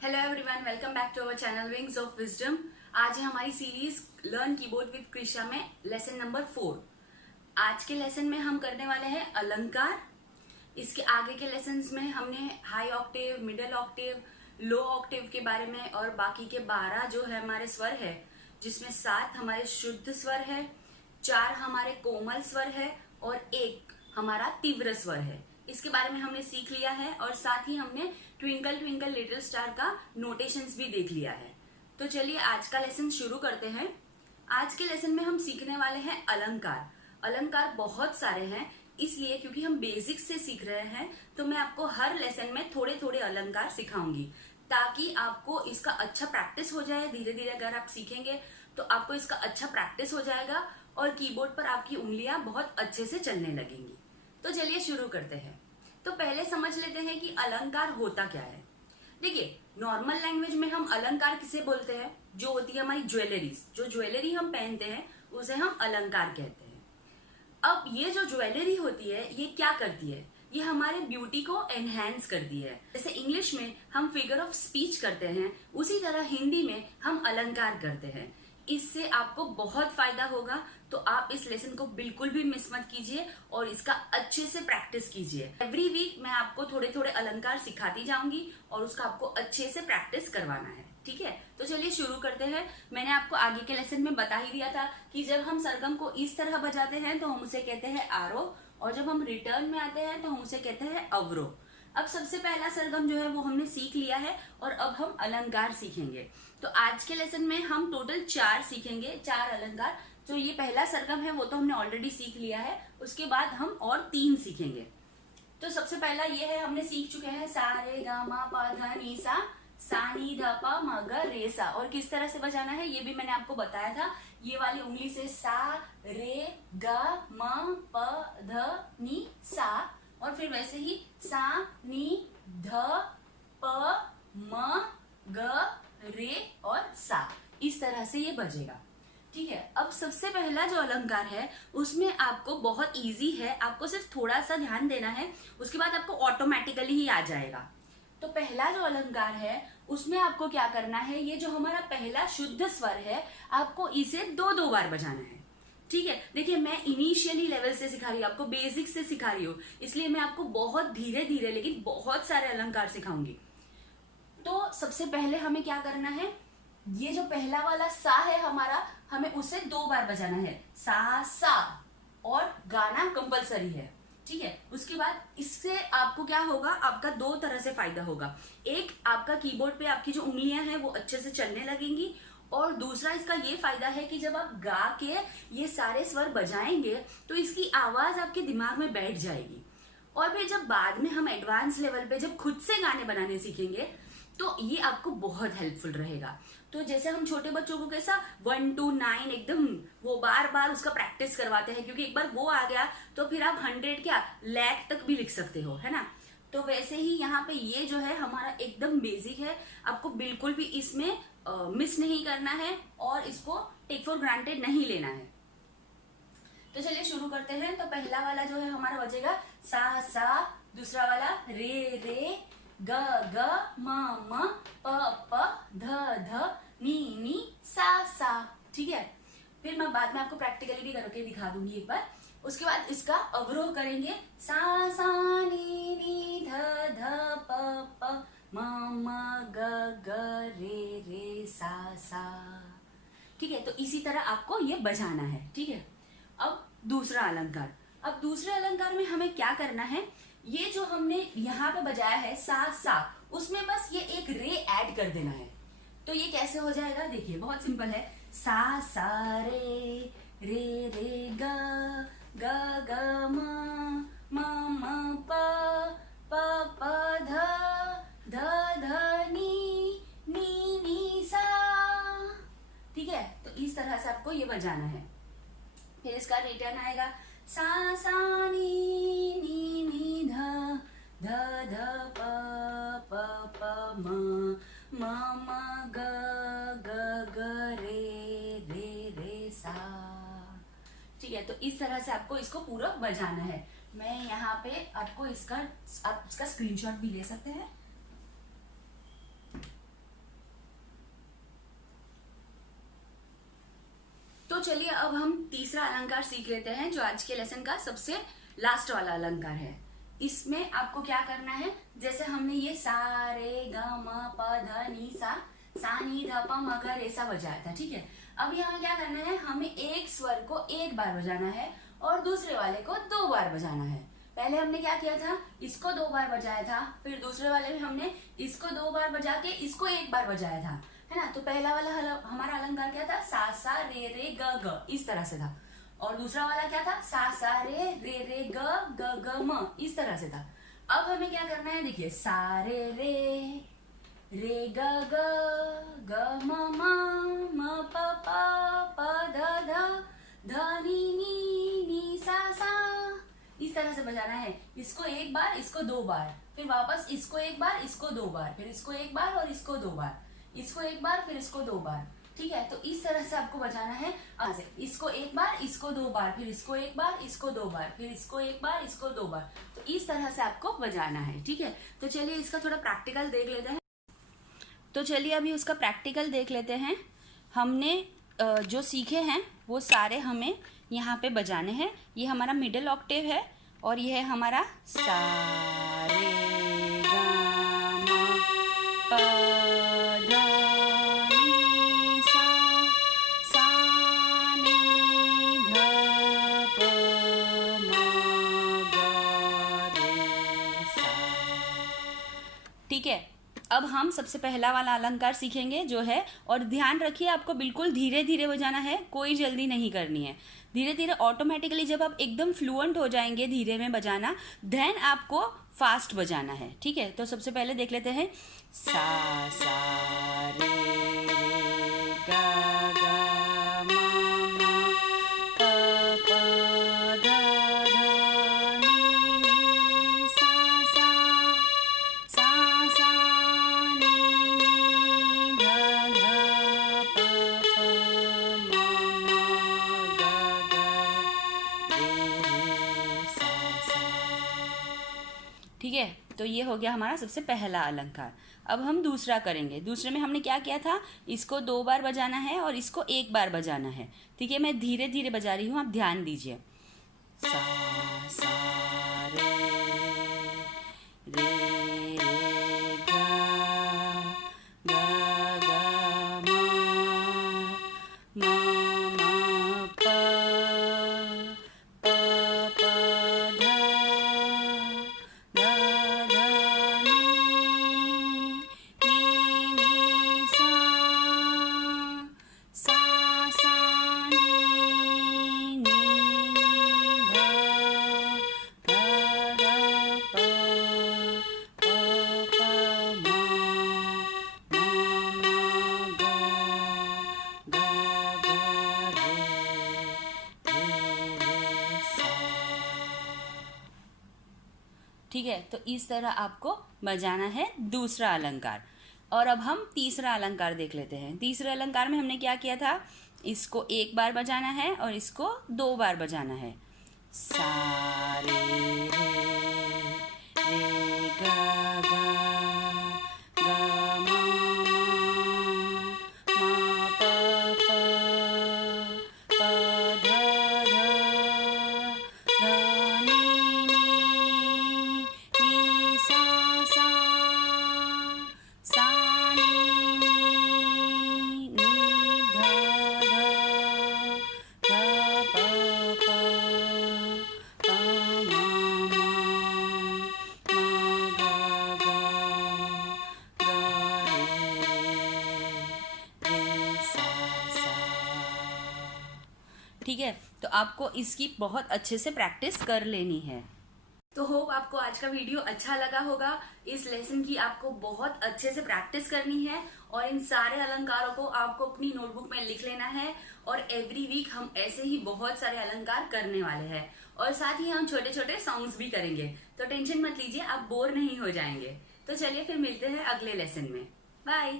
Hello everyone, welcome back to our channel wings of wisdom. आज है हमारी series learn keyboard with Krisha में lesson number 4। आज के लेसन में हम करने वाले हैं अलंकार। इसके आगे के लेसन्स में हमने हाई ऑक्टेव, मिडिल ऑक्टेव, लो ऑक्टेव के बारे में और बाकी के 12 जो है हमारे स्वर है, जिसमें 7 हमारे शुद्ध स्वर है, 4 हमारे कोमल स्वर है और 1 हमारा तीव्र स्वर है। इसके बारे में हमने सीख लिया है और साथ ही हमने ट्विंकल ट्विंकल लिटिल स्टार का नोटेशंस भी देख लिया है। तो चलिए आज का लेसन शुरू करते हैं। आज के लेसन में हम सीखने वाले हैं अलंकार। अलंकार बहुत सारे हैं, इसलिए क्योंकि हम बेसिक्स से सीख रहे हैं तो मैं आपको हर लेसन में थोड़े थोड़े अलंकार सिखाऊंगी, ताकि आपको इसका अच्छा प्रैक्टिस हो जाए। धीरे धीरे अगर आप सीखेंगे तो आपको इसका अच्छा प्रैक्टिस हो जाएगा और कीबोर्ड पर आपकी उंगलियां बहुत अच्छे से चलने लगेंगी। तो चलिए शुरू करते हैं। तो पहले समझ लेते हैं कि अलंकार होता क्या है। देखिए, नॉर्मल लैंग्वेज में हम अलंकार किसे बोलते हैं? जो होती है हमारी ज्वेलरीज, जो ज्वेलरी हम पहनते हैं उसे हम अलंकार कहते हैं। अब ये जो ज्वेलरी होती है ये क्या करती है? ये हमारे ब्यूटी को एनहेंस करती है। जैसे इंग्लिश में हम फिगर ऑफ स्पीच करते हैं, उसी तरह हिंदी में हम अलंकार करते हैं। इससे आपको बहुत फायदा होगा, तो आप इस लेसन को बिल्कुल भी मिस मत कीजिए और इसका अच्छे से प्रैक्टिस कीजिए। एवरी वीक मैं आपको थोड़े थोड़े अलंकार सिखाती जाऊंगी और उसका आपको अच्छे से प्रैक्टिस करवाना है, ठीक है? तो चलिए शुरू करते हैं। मैंने आपको आगे के लेसन में बता ही दिया था कि जब हम सरगम को इस तरह बजाते हैं तो हम उसे कहते हैं आरोह, और जब हम रिटर्न में आते हैं तो हम उसे कहते हैं अवरोह। अब सबसे पहला सरगम जो है वो हमने सीख लिया है और अब हम अलंकार सीखेंगे। तो आज के लेसन में हम टोटल 4 सीखेंगे, 4 अलंकार। जो ये पहला सरगम है वो तो हमने ऑलरेडी सीख लिया है, उसके बाद हम और 3 सीखेंगे। तो सबसे पहला ये है, हमने सीख चुके हैं सा रे गा मा पा धा नी सा नी धा पा मा गा रे सा। और किस तरह से बजाना है ये भी मैंने आपको बताया था। ये वाली उंगली से सा रे गा मा प ध नी सा, और फिर वैसे ही सा नी ध प म ग रे और सा, इस तरह से ये बजेगा, ठीक है? अब सबसे पहला जो अलंकार है उसमें आपको बहुत इजी है, आपको सिर्फ थोड़ा सा ध्यान देना है, उसके बाद आपको ऑटोमेटिकली ही आ जाएगा। तो पहला जो अलंकार है उसमें आपको क्या करना है, ये जो हमारा पहला शुद्ध स्वर है आपको इसे 2-2 बार बजाना है, ठीक है? देखिए, मैं इनिशियली लेवल से सिखा रही हूँ, आपको बेसिक से सिखा रही हूँ, इसलिए मैं आपको बहुत धीरे धीरे लेकिन बहुत सारे अलंकार सिखाऊंगी। तो सबसे पहले हमें क्या करना है, ये जो पहला वाला सा है हमारा, हमें उसे 2 बार बजाना है, सा सा, और गाना कंपलसरी है, ठीक है? उसके बाद इससे आपको क्या होगा, आपका 2 तरह से फायदा होगा। एक, आपका कीबोर्ड पे आपकी जो उंगलियां हैं वो अच्छे से चलने लगेंगी, और दूसरा इसका ये फायदा है कि जब आप गा के ये सारे स्वर बजाएंगे तो इसकी आवाज आपके दिमाग में बैठ जाएगी। और फिर जब बाद में हम एडवांस लेवल पे जब खुद से गाने बनाने सीखेंगे तो ये आपको बहुत हेल्पफुल रहेगा। तो जैसे हम छोटे बच्चों को कैसा 1 to 9 एकदम वो बार बार उसका प्रैक्टिस करवाते हैं, क्योंकि एक बार वो आ गया तो फिर आप 100 क्या लाख तक भी लिख सकते हो, है ना? तो वैसे ही यहाँ पे ये जो है हमारा एकदम बेसिक है, आपको बिल्कुल भी इसमें मिस नहीं करना है और इसको टेक फॉर ग्रांटेड नहीं लेना है। तो चलिए शुरू करते हैं। तो पहला वाला जो है हमारा बजेगा सा सा, दूसरा वाला रे रे, ग ग म म, प प ध ध नी नी सा सा, ठीक है? फिर मैं बाद में आपको प्रैक्टिकली भी करके दिखा दूंगी एक बार। उसके बाद इसका अवरोह करेंगे, सा सा नी नी ध ध प प म म ग ग रे रे सा सा, ठीक है? तो इसी तरह आपको ये बजाना है, ठीक है? अब दूसरा अलंकार। अब दूसरे अलंकार में हमें क्या करना है, ये जो हमने यहाँ पे बजाया है सा सा, उसमें बस ये एक रे ऐड कर देना है। तो ये कैसे हो जाएगा, देखिए बहुत सिंपल है। सा सा रे रे रे ग ग ग म म प प प ध ध ध नी नी नी सा, ठीक है? तो इस तरह से आपको ये बजाना है। फिर इसका रिटर्न आएगा सा सा नी नी नी ध ध ध प प प म म ग ग ग रे रे रे सा, ठीक है? तो इस तरह से आपको इसको पूरा बजाना है। मैं यहाँ पे आपको आप इसका स्क्रीनशॉट भी ले सकते हैं। अब हम तीसरा अलंकार सीख लेते हैं, जो आज के लेसन का सबसे लास्ट वाला अलंकार है। इसमें आपको क्या करना है, जैसे हमने ये सा रे ग म प ध नि सा नी ध प म ग रे सा बजाया था, ठीक है। अब यहाँ क्या करना है, हमें एक स्वर को एक बार बजाना है और दूसरे वाले को 2 बार बजाना है। पहले हमने क्या किया था, इसको 2 बार बजाया था, फिर दूसरे वाले में हमने इसको 2 बार बजा के इसको 1 बार बजाया था, है ना। तो पहला वाला हमारा अलंकार क्या था, सा रे ग ग, इस तरह से था। और दूसरा वाला क्या था, सा रे ग ग म, इस तरह से था। अब हमें क्या करना है, देखिए सा रे ग ग म प ध नी सा, इस तरह से बजाना है। इसको 1 बार, इसको 2 बार, फिर वापस इसको 1 बार, इसको 2 बार, फिर इसको 1 बार और इसको 2 बार, इसको 1 बार, फिर इसको 2 बार, ठीक है। तो इस तरह से आपको बजाना है। इसको 1 बार, इसको 2 बार, फिर इसको 1 बार, इसको 2 बार, फिर इसको 1 बार, इसको 2 बार, तो इस तरह से आपको बजाना है, ठीक है। तो चलिए इसका थोड़ा प्रैक्टिकल देख लेते हैं। तो चलिए अभी उसका प्रैक्टिकल देख लेते हैं। हमने जो सीखे हैं वो सारे हमें यहाँ पे बजाने हैं। ये हमारा मिडिल ऑक्टेव है और ये है हमारा सा रे ग म प ध नि सा नी ध प म ग रे सा, ठीक है। अब हम सबसे पहला वाला अलंकार सीखेंगे जो है, और ध्यान रखिए आपको बिल्कुल धीरे धीरे बजाना है, कोई जल्दी नहीं करनी है। धीरे धीरे ऑटोमेटिकली जब आप एकदम फ्लुएंट हो जाएंगे धीरे में बजाना, देन आपको फास्ट बजाना है, ठीक है। तो सबसे पहले देख लेते हैं, सा रे ग ग म प ध नि सा नी ध प म ग रे सा, ठीक है। तो ये हो गया हमारा सबसे पहला अलंकार। अब हम दूसरा करेंगे। दूसरे में हमने क्या किया था, इसको 2 बार बजाना है और इसको 1 बार बजाना है, ठीक है। मैं धीरे धीरे बजा रही हूँ, आप ध्यान दीजिए। सा रे ग ग म प ध नि सा नी ध प म ग रे सा, ठीक है। तो इस तरह आपको बजाना है दूसरा अलंकार। और अब हम तीसरा अलंकार देख लेते हैं। तीसरे अलंकार में हमने क्या किया था, इसको 1 बार बजाना है और इसको 2 बार बजाना है। सा रे ग ग म प ध नि सा नी ध प म रे सा। ठीक है, तो आपको इसकी बहुत अच्छे से प्रैक्टिस कर लेनी है। तो होप आपको आज का वीडियो अच्छा लगा होगा। इस लेसन की आपको बहुत अच्छे से प्रैक्टिस करनी है और इन सारे अलंकारों को आपको अपनी नोटबुक में लिख लेना है। और एवरी वीक हम ऐसे ही बहुत सारे अलंकार करने वाले हैं और साथ ही हम छोटे छोटे सॉन्ग्स भी करेंगे। तो टेंशन मत लीजिए, आप बोर नहीं हो जाएंगे। तो चलिए फिर मिलते हैं अगले लेसन में। बाय।